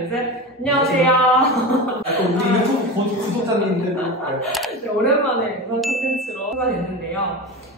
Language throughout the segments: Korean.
둘, 셋. 안녕하세요. 우리 유튜브 구독자님들도 네, 오랜만에 영상 콘텐츠로 출발했는데요.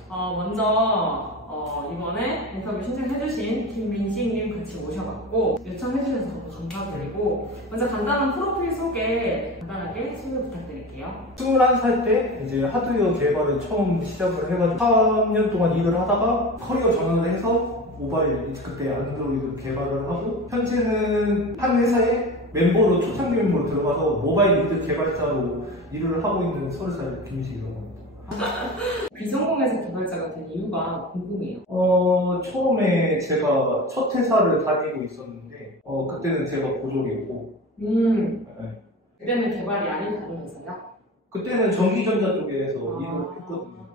먼저 이번에 인터뷰 신청해주신 김민식님 같이 모셔봤고 요청해주셔서 너무 감사드리고 먼저 간단한 프로필 소개 간단하게 소개 부탁드릴게요. 21살 때 이제 하드웨어 개발을 처음 시작을 해가지고 3년 동안 일을 하다가 커리어 전환을 해서 모바일 그때 안드로이드 개발을 하고 현재는 한 회사에 멤버로 초창기 멤버로 들어가서 모바일 리드 개발자로 일을 하고 있는 30살 김민식이라고 합니다. 비성공해서 개발자가 된 이유가 궁금해요. 처음에 제가 첫 회사를 다니고 있었는데 그때는 제가 보조기였고 네. 그때는 개발이 아닌 다른 회사요? 그때는 전기전자 쪽에서 일을 했거든요.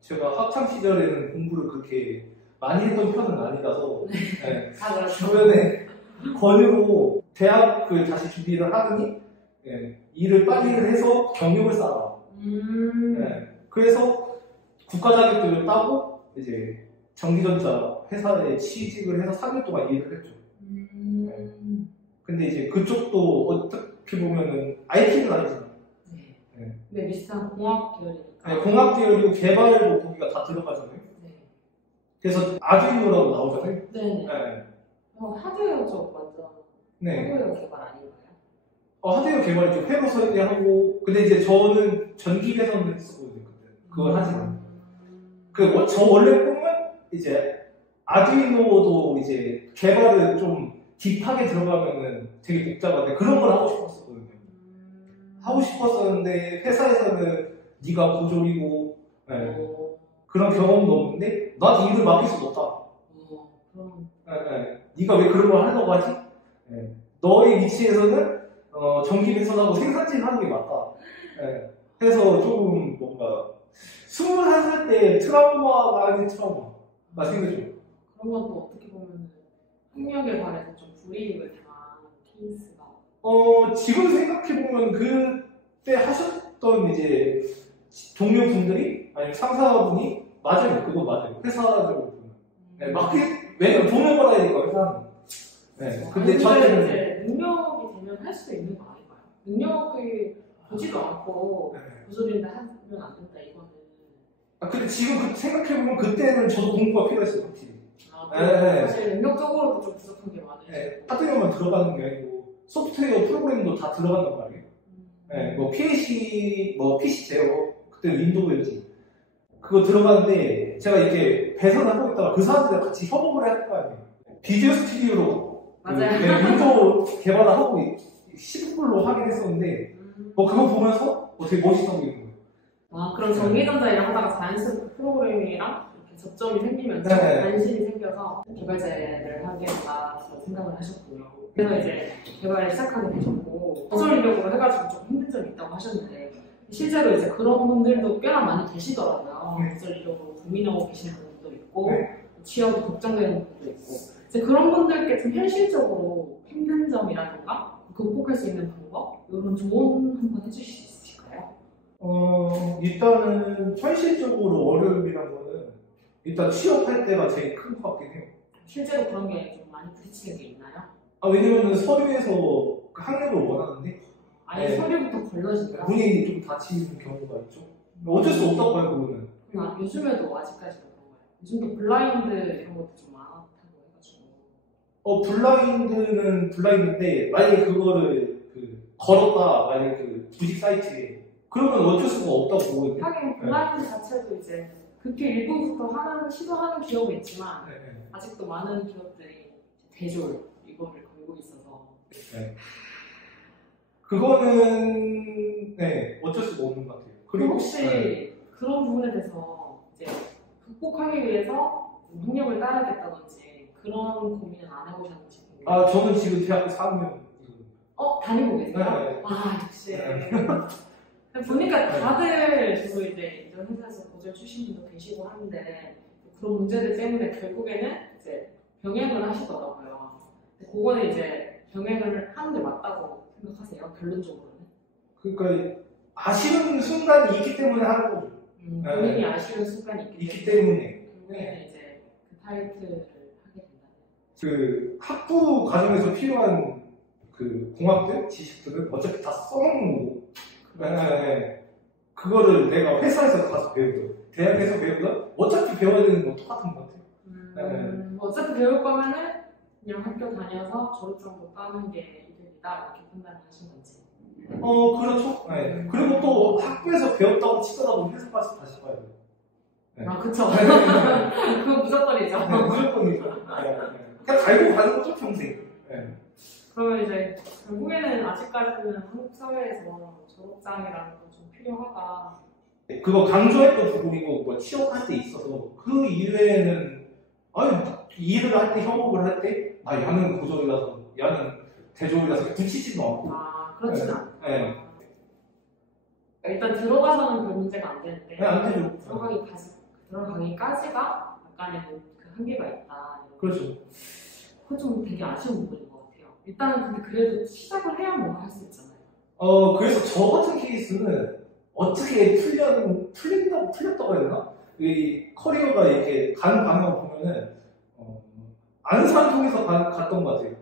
제가 학창 시절에는 공부를 그렇게 많이 했던 편은 아니라서 주변에 권유로 대학을 다시 준비를 하느니 일을 빨리 해서 경력을 쌓아. 그래서 국가 자격증을 따고 이제 전기전자 회사에 취직을 해서 3년 동안 일을 했죠. 근데 이제 그쪽도 어떻게 보면은 IT는 아니잖아요. 네, 비슷한 공학 계열이니까. 공학 계열이고 개발도 거기가 다 들어가잖아요. 그래서 아두이노라고 나오잖아요. 네. 하드웨어 쪽 맞죠? 네. 하드웨어 개발 아닌가요? 하드웨어 개발 좀 회로 설계하고, 근데 이제 저는 전기 배선을 했었거든요. 그때 그걸 하지 않아요. 저 원래 꿈은 이제 아두이노도 이제 개발을 좀 딥하게 들어가면은 되게 복잡한데 그런 걸 하고 싶었었거든요. 하고 싶었었는데 회사에서는 네가 보조이고 그런 경험도 없는데 나한테 일을 맡길 수가 없다. 네가 왜 그런 걸 하려고 하지? 너의 위치에서는 전기 배선하고 생산질 하는 게 맞다. 그래서 조금 뭔가 21살 때 트라우마가 아닌 트라우마가 생겨죠. 그런 것도 어떻게 보면 학력에 관해서 좀 불이익을 당한 케이스가. 지금 생각해보면 그때 하셨던 이제 동료분들이 아니면 상사분이 맞아요. 그거 맞아요. 회사적으로 보면. 왜냐면 돈을 벌어야 되니까 회사는. 근데 저한테는 이제 능력이 되면 할 수 있는 거 아닌가요? 능력이 보지도 않고 부조리인데 하면 안 된다 이거는. 근데 지금 생각해보면 그때는 저도 공부가 필요했어요. 확실히. 사실 능력적으로도 좀 부족한 게 많아요. 하드웨어만 들어가는 게 아니고 소프트웨어 프로그램도 다 들어간단 말이에요. 뭐 PC 제어 그때 윈도우였지. 그거 들어가는데 제가 이렇게 배선을 하고 있다가 그 사람들이랑 같이 협업을 해야 할 거 아니에요. 비디오 스튜디오로 윈도우 개발을 하고 10불로 하긴 했었는데 그거 보면서 되게 멋있어 보이는 거예요. 그럼 전기전자를 하다가 자연스럽게 프로그래밍이랑 이렇게 접점이 생기면서 관심이 생겨서 개발자 일을 하겠다 생각을 하셨고요. 그래서 이제 개발을 시작하게 되셨고 건설 인력으로 해가지고 좀 힘든 점이 있다고 하셨는데 실제로 이제 그런 분들도 꽤나 많이 계시더라고요. 건설 인력으로 고민하고 계시는 분들도 있고 취업이 걱정되는 분들도 있고 이제 그런 분들께 좀 현실적으로 힘든 점이라든가 극복할 수 있는 방법 이런 조언 한번 해주실 수 있으실까요? 일단은 현실적으로 어려움이란 거는 일단 취업할 때가 제일 큰 것 같긴 해요. 실제로 그런 게 좀 많이 부딪히는 게 있나요? 왜냐면은 서류에서 학력을 원하는데 아예 서류부터 걸러지더라고요. 본인이 좀 다치는 경우가 있죠. 어쩔 수 없다고 봐요, 그거는. 요즘에도 아직까지도 그런 거예요. 요즘도 블라인드 이런 것도 좀 많다고 해가지고. 블라인드는 블라인드인데 만약에 그거를 걸었다, 만약에 그 주식 사이트에 그러면 어쩔 수가 없다고 보거든요. 하긴 블라인드 자체도 이제 그렇게 일부부터 시도하는 기업이 있지만 아직도 많은 기업들이 대졸 이거를 걸고 있어서 그거는 어쩔 수가 없는 것 같아요. 그리고 혹시 그런 부분에 대해서 이제 극복하기 위해서 학력을 따르겠다든지 그런 고민은 안 해보셨는지 궁금해요. 저는 지금 대학교 4학년 다니고 계세요? 역시 보니까 다들 저도 이제 이런 회사에서 보조 출신 분도 계시고 하는데 그런 문제들 때문에 결국에는 이제 병행을 하시더라고요. 그거는 이제 병행을 하는 게 맞다고 생각하세요? 결론적으로는? 그러니까 아쉬운 순간이 있기 때문에 하는 거죠. 본인이 아쉬운 순간이 있기 때문에 이제 그 타이틀을 하게 된다. 학부 과정에서 필요한 그 공학들 지식들은 어차피 다 써놓는 거고 그거를 내가 회사에서 가서 배우든 대학에서 배우든 어차피 배워야 되는 건 똑같은 것 같아요. 어차피 배울 거면은 그냥 학교 다녀서 졸업정보 따는 게 이득이다 이렇게 판단을 하신 건지. 그렇죠. 네. 그리고 또 학교에서 배웠다고 치더라도 회사 가서 다시 봐야 돼요. 네. 아, 그쵸. 그거 무조건이죠. 네, 무조건이죠. 그냥 갈고 가는 거죠, 평생. 네. 그러면 이제 결국에는 아직까지는 한국 사회에서 졸업장이라는 건 좀 필요하다. 그거 강조했던 부분이고 뭐 취업할 때 있어서 그 이외에는 일을 할 때 협업을 할 때 야는 고졸이라서 야는 대졸이라서 붙이지도 않고 그렇진 않아요. 네. 일단 들어가서는 별 문제가 안 되는데 네, 안 되죠. 들어가기까지가 약간의 그 한계가 있다. 그렇죠. 그거 좀 되게 아쉬운 부분인 것 같아요. 일단은 근데 그래도 시작을 해야 뭔가 할 수 있잖아요. 그래서 저 같은 케이스는 어떻게 풀렸다고 해야 되나? 이 커리어가 이렇게 가는 방향을 보면은 아는 사람 통해서 갔던 것 같아요.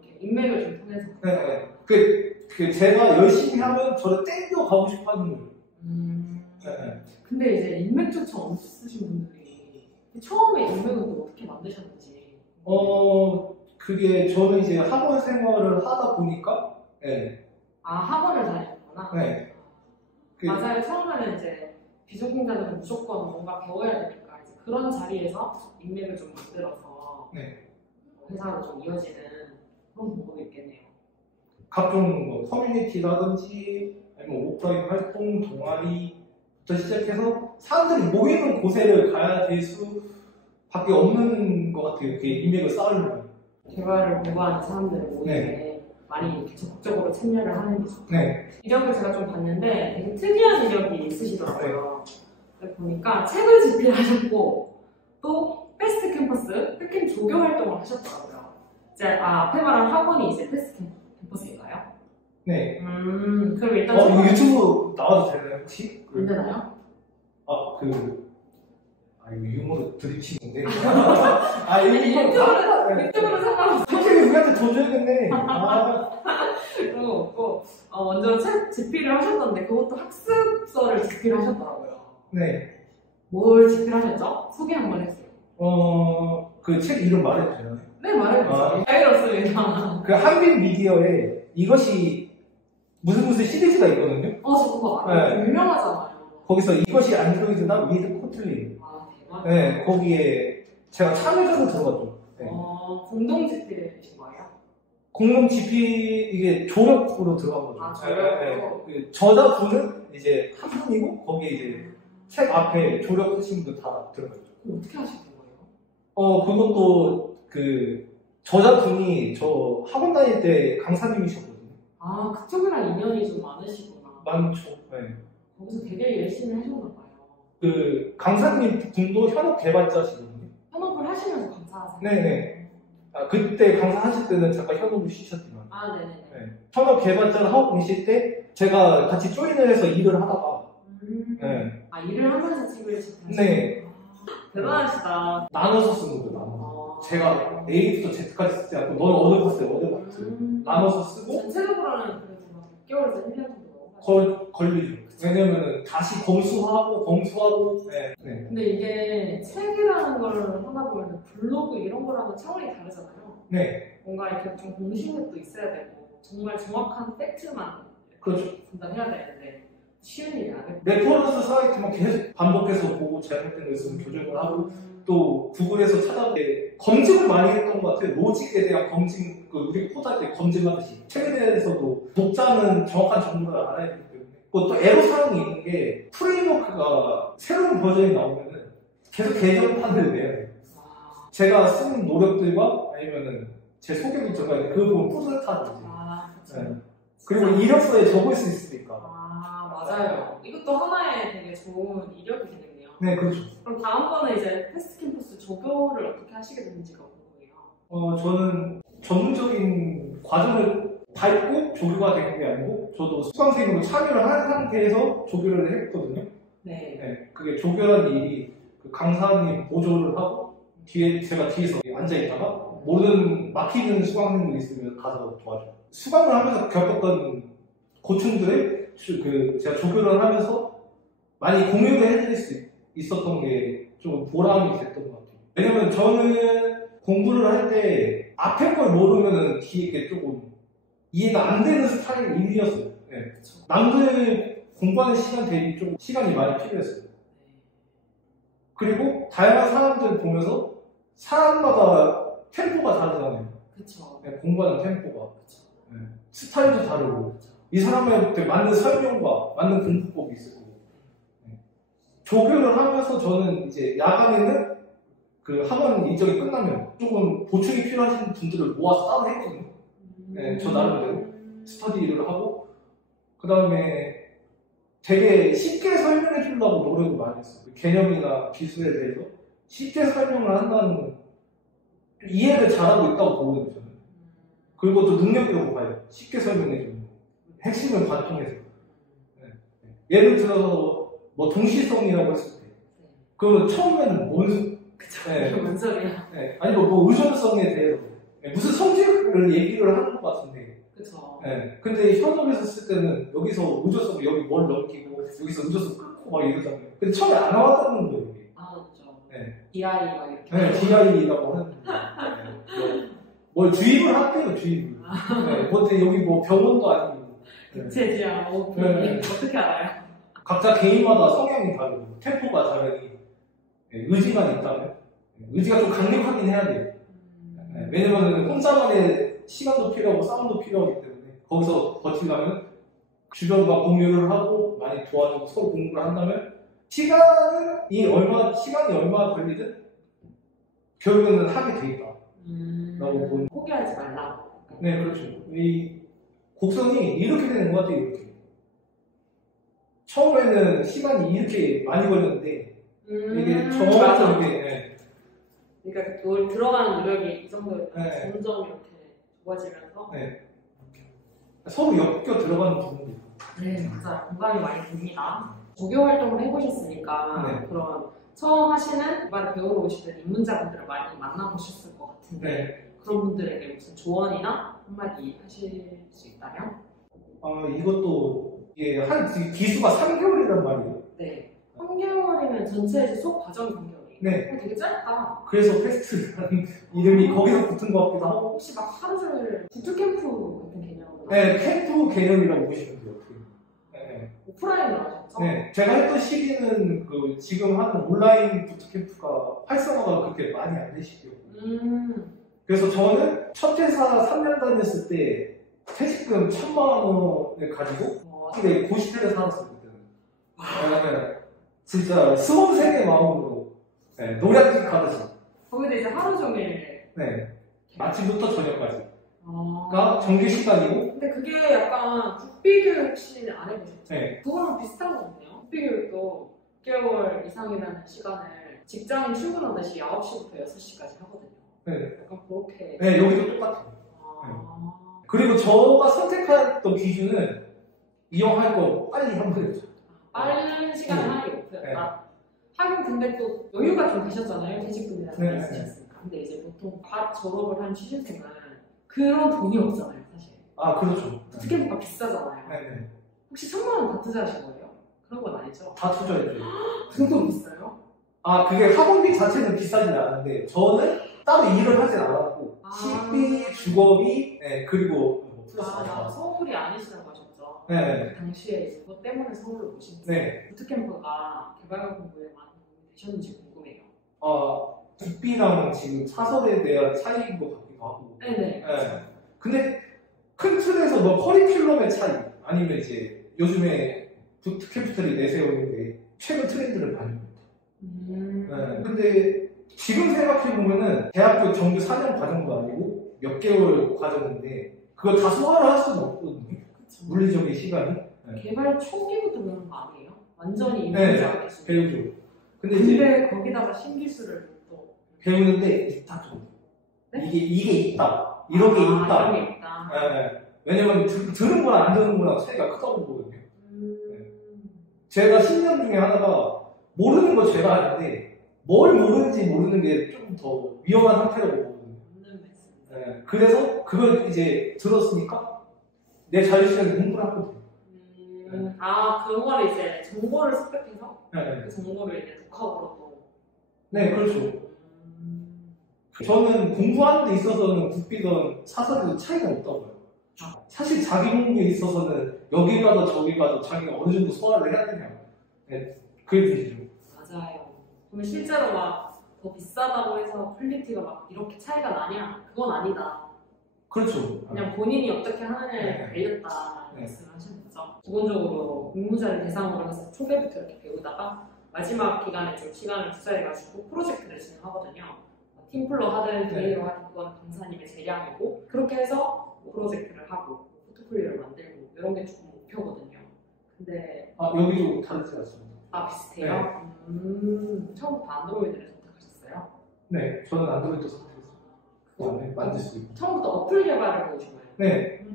이렇게 인맥을 좀 통해서. 네. 그 제가 열심히 하면 저를 땡겨 가고 싶어 하는 거예요. 네. 근데 이제 인맥조차 없으신 분들이 처음에 인맥은 또 어떻게 만드셨는지. 그게 저는 이제 학원 생활을 하다 보니까 네. 학원을 다녔구나. 네. 맞아요. 처음에는 이제 비전공자들은 무조건 뭔가 배워야 되니까 이제 그런 자리에서 인맥을 좀 만들어서 네. 회사로 좀 이어지는 그런 방법이 있겠네요. 각종 뭐 커뮤니티라든지 아니면 오프라인 활동, 동아리부터 시작해서 사람들이 모이는 곳에를 가야 될 수밖에 없는 것 같아요. 그 인맥을 쌓으려면. 개발을 공부하는 사람들을 모이게 네. 많이 이렇게 적극적으로 참여를 하는 게 좋고. 네. 이력을 제가 좀 봤는데 되게 특이한 이력이 있으시더라고요. 보니까 책을 집필하셨고 또 패스트 캠퍼스, 흑캠 조교 활동을 하셨더라고요. 이제 앞에 말한 학원이 이제 패스트 캠퍼스인가요? 네. 그럼 일단 이거 유튜브 나와도 되나요 혹시? 안 되나요? 이거 유머로 드립치는데. 유튜브는 상관없어요. 선생님이 우리한테 더 줘야겠네. 그런 거 없고 먼저 책 집필을 하셨던데 그것도 학습서를 집필하셨더라고요. 네. 뭘 집필하셨죠? 소개 한번 해주세요. 그 책 이름 말해도 되나요? 네, 말해주세요. 자유롭습니다. 그 한빛 미디어에 이것이 무슨 시리즈가 있거든요. 저 그거 알아요. 유명하잖아요. 거기서 이것이 안드로이드나 위드 코틀린. 대박. 네, 거기에 제가 참여자로 들어갔죠. 네. 공동 집필이신 거예요? 공동 집필 이게 조력으로 들어간 거죠. 조력으로? 네. 저자분은 이제 한 분이고 거기에 이제 책 앞에 조력하신 분 다 들어갔죠. 어떻게 하신 거예요? 그것도 저자분이 저 학원 다닐 때 강사님이셨거든요. 그쪽이랑 인연이 좀 많으시구나. 많죠. 네. 거기서 되게 열심히 하셨나 봐요. 그 강사님 분도 현업 개발자시거든요. 현업을 하시면서 강사하세요? 네네. 그때 강사하실 때는 잠깐 현업을 쉬셨지만. 네네네. 네. 현업 개발자를 하고 계실 때 제가 같이 조인을 해서 일을 하다가. 네. 일을 하면서 책을 집필하시는 네. 대단하시다. 나눠서 쓰는 거죠, 나눠서. 제가 A부터 Z까지 쓰지 않고 너는 어느 파트, 어느 파트. 나눠서 쓰고. 전체적으로는 그래도 막 6개월에서 1년 정도 걸리죠. 왜냐면은 다시 검수하고. 네. 근데 이게 책이라는 걸 하다 보면 블로그 이런 거랑은 차원이 다르잖아요. 네. 뭔가 이렇게 좀 공신력도 있어야 되고 정말 정확한 팩트만 그렇죠. 분석해야 되는데 쉬운 일이 아니에요. 레퍼런스 사이트만 계속 반복해서 보고 잘못된 거 있으면 교정을 하고 또 구글에서 찾아보게 검증을 많이 했던 것 같아요. 로직에 대한 검증, 우리 코드할 때 검증하듯이 책에 대해서도 독자는 정확한 정보를 알아야 되기 때문에 또 애로사항이 있는 게 프레임워크가 새로운 버전이 나오면은 계속 개정판을 내야 돼요. 제가 쓴 노력들과 아니면은 제 소개도 들어가야 돼. 그 부분 뿌듯하든지. 네. 그리고 이력서에 적을 수 있으니까. 맞아요. 이것도 하나의 되게 좋은 이력이 되겠네요. 네, 그렇죠. 그럼 다음번에 이제 패스트 캠퍼스 조교를 어떻게 하시게 되는지가 궁금해요. 저는 전문적인 과정을 밟고 조교가 되는 게 아니고 저도 수강생으로 참여를 한 상태에서 조교를 했거든요. 네. 그게 조교라는 일이 그 강사님 보조를 하고 제가 뒤에서 앉아 있다가 모르는 막히는 수강생들 있으면 가서 도와줘. 수강을 하면서 겪었던 고충들을 제가 조교를 하면서 많이 공유를 해드릴 수 있었던 게 좀 보람이 됐던 것 같아요. 왜냐면 저는 공부를 할 때 앞에 걸 모르면은 뒤에 조금 이해가 안 되는 스타일이었어요. 네. 남들 공부하는 시간 대비 좀 시간이 많이 필요했어요. 그리고 다양한 사람들 보면서 사람마다 템포가 다르잖아요. 그쵸. 네, 공부하는 템포가. 네. 스타일도 다르고. 이 사람한테 맞는 설명과 맞는 공부법이 있을 거고. 네. 조교를 하면서 저는 이제 야간에는 그 학원 일정이 끝나면 조금 보충이 필요하신 분들을 모아서 따로 했거든요. 네, 저 나름대로 스터디를 하고, 그 다음에 되게 쉽게 설명해 주려고 노력을 많이 했어요. 개념이나 기술에 대해서 쉽게 설명을 한다는, 이해를 잘하고 있다고 보거든요, 저는. 그리고 또 능력이라고 봐요. 쉽게 설명해 주는 거. 핵심을 관통해서. 네. 예를 들어서 뭐 동시성이라고 했을 때, 그러면 처음에는 뭔 소리야? 네. 아니 뭐 의존성에 대해서 무슨 성질을 얘기를 하는 것 같은데. 그쵸. 네. 근데 현업에서 쓸 때는 여기서 의존성 여기 뭘 넘기고 여기서 의존성 끊고 막 이러잖아요. 근데 처음에 안 나왔다는 거예요, 여기. 그렇죠. 네. DI 막 이렇게. 네, DI라고 하는. 네. 뭘 주입을 할게요, 주입을. 네. 근데 여기 뭐 병원도 아니고. 제지야, 네. 어떻게 알아요? 각자 개인마다 성향이 다르고 템포가 다르니 의지만 있다면 의지가 좀 강력하긴 해야 돼요. 왜냐면 혼자만의 시간도 필요하고 싸움도 필요하기 때문에 거기서 버티려면 주변과 공유를 하고 많이 도와주고 서로 공부를 한다면 시간이 얼마 걸리든 결국에는 하게 돼 있다. 라고 보는. 포기하지 말라. 네, 그렇죠. 이 곡선이 이렇게 되는 것 같아요, 이렇게. 처음에는 시간이 이렇게 많이 걸렸는데 이게 정확하게 이렇게. 네. 그러니까 들어가는 노력이 이 정도 네. 점점 이렇게 좋아지면서. 네. 서로 엮여 들어가는 부분이 있고. 네, 맞아요. 공감이 많이 됩니다. 조교 활동을 해보셨으니까 네. 그런 처음 하시는 개발을 배우러 오시는 입문자분들을 많이 만나보셨을 것 같은데 네. 그런 분들에게 무슨 조언이나 한마디 하실 수 있다면? 이것도 이게 기수가 3개월이란 말이에요. 네. 3개월이면 전체에서 수업 과정이 3개월이에요. 네. 되게 짧다. 그래서 패스트라는 이름이 거기서 붙은 것 같기도 하고. 혹시 막 하루 종일 부트캠프 같은 개념으로? 네, 캠프 개념이라고 보시면 돼요. 네. 오프라인으로 하셨죠? 네, 제가 했던 시기는 지금 하는 온라인 부트캠프가 활성화가 그렇게 많이 안 되시고요. 그래서 저는 첫 회사 3년 다녔을 때 퇴직금 1,000만 원을 가지고 근데 고시텔에 살았어요, 그때는. 네, 진짜 수험생의 마음으로 노량진 가듯이. 거기도 이제 하루 종일. 네, 아침부터 저녁까지. 가 정규 시간이고. 근데 그게 약간 국비교육 혹시 안 해보셨죠? 네. 그거랑 비슷한 거 같네요. 국비교육도 6개월 이상이라는 시간을 직장인 출근하듯이 9시부터 6시까지 하거든요. 네. 약간 그렇게. 네, 여기도 똑같아요. 그리고 저가 선택했던 기준은 이용할 거 빨리 한 번이었죠. 빠른 시간을 하는 게 목표였다. 하긴 근데 또 여유가 좀 되셨잖아요. 퇴직금이라는 게 있으셨으니까. 근데 이제 보통 갓 졸업을 한 취준생은 그런 돈이 없잖아요, 사실. 그렇죠. 부트캠프가 비싸잖아요. 네. 혹시 1,000만 원 다 투자하신 거예요? 그런 건 아니죠? 다 투자했죠. 그 정도로 비싸요? 그게 학원비 자체는 비싸진 않은데 저는 따로 일을 하진 않았고 식비, 주거비, 그리고 플러스 서울이 아니시다고 하셨죠? 네. 그 당시에 이제 그것 때문에 서울로 오신 거예요? 네. 부트캠프가 개발 공부에 많은 도움이 되셨는지 궁금해요. 국비랑 지금 사설에 대한 차이인 것 같기도 하고. 네네. 근데 큰 틀에서 뭐 커리큘럼의 차이 아니면 이제 요즘에 부트캠프들이 내세우는데 최근 트렌드를 많이 봅니다. 근데 지금 생각해보면은 대학교 정규 4년 과정도 아니고 몇 개월 과정인데 그걸 다 소화를 할 수는 없거든요. 그쵸. 물리적인 시간이. 개발 초기부터 배우는 거 아니에요? 완전히 인문자 기술. 배우죠. 근데 이제 거기다가 신기술을 또 배우는데 있다 좀. 네? 이게 있다. 이런 게 있다. 이런 게 있다. 왜냐면 들은 거랑 안 듣는 거랑 차이가 크다고 보거든요. 제가 10년 중에 하나가 모르는 거 제가 하는데 뭘 모르는지 모르는 게 좀 더 위험한 상태라고 보거든요. 네, 그래서 그걸 이제 들었으니까 내 자유시간에 공부를 하거든요. 아, 그거를 이제 정보를 습득해서 네, 그 정보를 이제 독학으로 또. 네, 그렇죠. 저는 공부하는 데 있어서는 국비든 사설이든 차이가 없다고요. 사실 자기 공부에 있어서는 여기 가도 저기 가도 자기가 어느 정도 소화를 해야 되냐. 네, 그게 문제죠. 맞아요. 그러면 실제로 막 더 비싸다고 해서 퀄리티가 막 이렇게 차이가 나냐? 그건 아니다. 그렇죠. 그냥 본인이 어떻게 하느냐에 네. 달렸다 네. 말씀을 하신 거죠. 기본적으로 공모자를 대상으로 해서 초기부터 이렇게 배우다가 마지막 기간에 좀 시간을 투자해가지고 프로젝트를 진행하거든요. 팀플로 하든 개인으로 하든 그건 강사님의 재량이고 그렇게 해서 프로젝트를 하고 포트폴리오를 만들고 이런 게 조금 목표거든요. 근데 여기도 다르지 않습니다. 비슷해요? 처음부터 안드로이드를 선택하셨어요? 네, 저는 안드로이드 선택했습니다. 그다음에 만들 수 있고. 처음부터 어플 개발을 해오신 거예요? 네.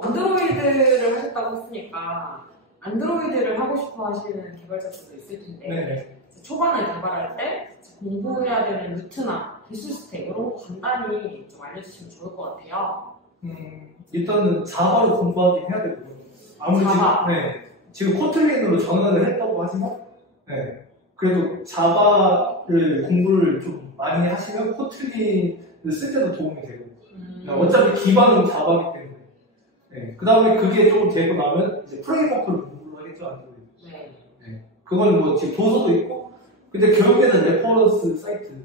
안드로이드를 하셨다고 했으니까 안드로이드를 하고 싶어 하시는 개발자들도 있을 텐데 네. 초반에 개발할 때 공부해야 되는 루트나 기술 스택 이런 거 간단히 좀 알려주시면 좋을 것 같아요. 일단은 자바를 공부하긴 해야 되고요. 아무리 자바? 지금 코틀린으로 전환을 했다고 하지만, 네. 그래도 자바를 공부를 좀 많이 하시면 코틀린을 쓸 때도 도움이 되고, 어차피 기반은 자바이기 때문에. 네. 그 다음에 그게 조금 되고 나면 이제 프레임워크를 공부를 하겠죠, 안드로이드. 네. 네. 그건 뭐 지금 도서도 있고, 근데 결국에는 레퍼런스 사이트.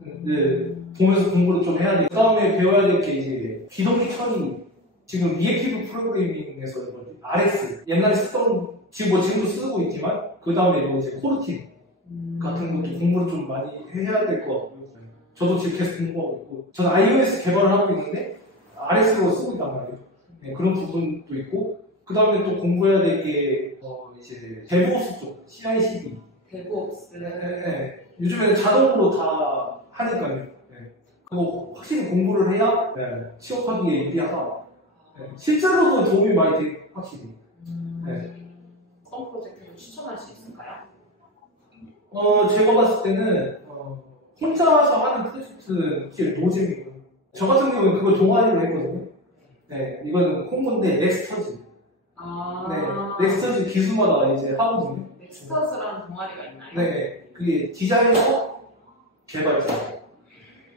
네, 보면서 공부를 좀 해야 돼. 그 다음에 배워야 될 게 이제 비동기 처리. 지금 리액티브 프로그래밍에서 RS. 옛날에 쓰던, 지금도 쓰고 있지만, 그 다음에 뭐 이제 코르틴 같은 것도 공부를 좀 많이 해야 될 것 같고요. 저도 지금 계속 공부하고 있고, 저는 iOS 개발을 하고 있는데, RS로 쓰고 있단 말이에요. 네, 그런 부분도 있고, 그 다음에 또 공부해야 될 게, 이제, 데브옵스 쪽, CI/CD. 데브옵스. 네. 요즘에는 자동으로 다 하니까요. 네. 그거 확실히 공부를 해야 취업하기에 유리하다. 네. 실제로도 도움이 많이 돼, 확실히. 네. 어떤 프로젝트를 추천할 수 있을까요? 제가 봤을 때는 혼자서 하는 프로젝트는 확실히 노잼이고요. 저 같은 경우는 그걸 동아리로 했거든요. 네, 이거는 홍보인데 넥스터즈. 네, 넥스터즈 기수마다 이제 하거든요. 넥스터즈라는 동아리가 있나요? 네, 그게 디자이너, 개발자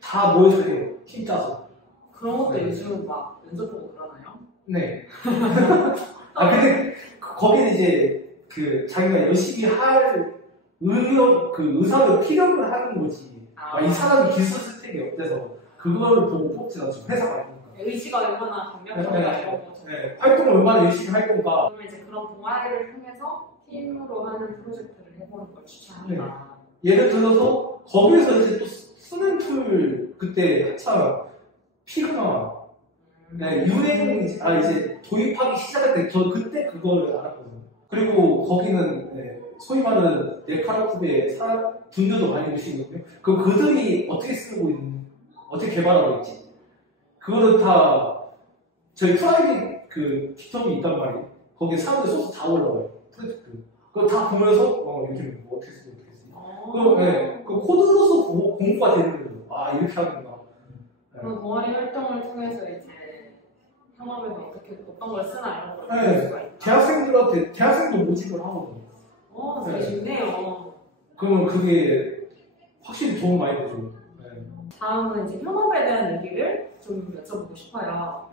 다 모여서 해요. 팀 짜서. 그런 것도 네. 요즘 막 면접 보고 그러나요? 네. 근데 거기는 이제 자기가 열심히 할 의사를 피력을 하는 거지. 이 사람이 기술 스택이 어때서 그거를 보고 뽑지 않죠. 회사가 아니니까. 의지가 얼마나 강력한가 이런 거. 네, 활동을 얼마나 열심히 할 건가. 그러면 이제 그런 동아리를 통해서 팀으로 하는 프로젝트를 해보는 걸 추천합니다. 예를 들어서 거기서 이제 또 쓰는 툴 그때 한참 피그마 유행 이제 도입하기 시작할 때 저 그때 그걸 알았거든요. 그리고 거기는 소위 말하는 네카라쿠베 분들도 많이 오시거든요. 그들이 어떻게 쓰고 있는 어떻게 개발하고 있지 그거는 다 저희 프라이빗 깃허브이 있단 말이에요. 거기 사람들 소스 다 올라와요. 프로젝트 그거 다 보면서 이렇게 뭐 어떻게 쓰고 그 코드로서 공부가 되는 거예요. 이렇게 하는구나. 그런 동아리 활동을 통해서 이제 현업에서 어떤 걸 쓰나 이런 걸 볼 수가 있다. 대학생도 모집을 하거든요. 되게 좋네요. 그러면 그게 확실히 도움 많이 되죠. 다음은 이제 현업에 대한 얘기를 좀 여쭤보고 싶어요.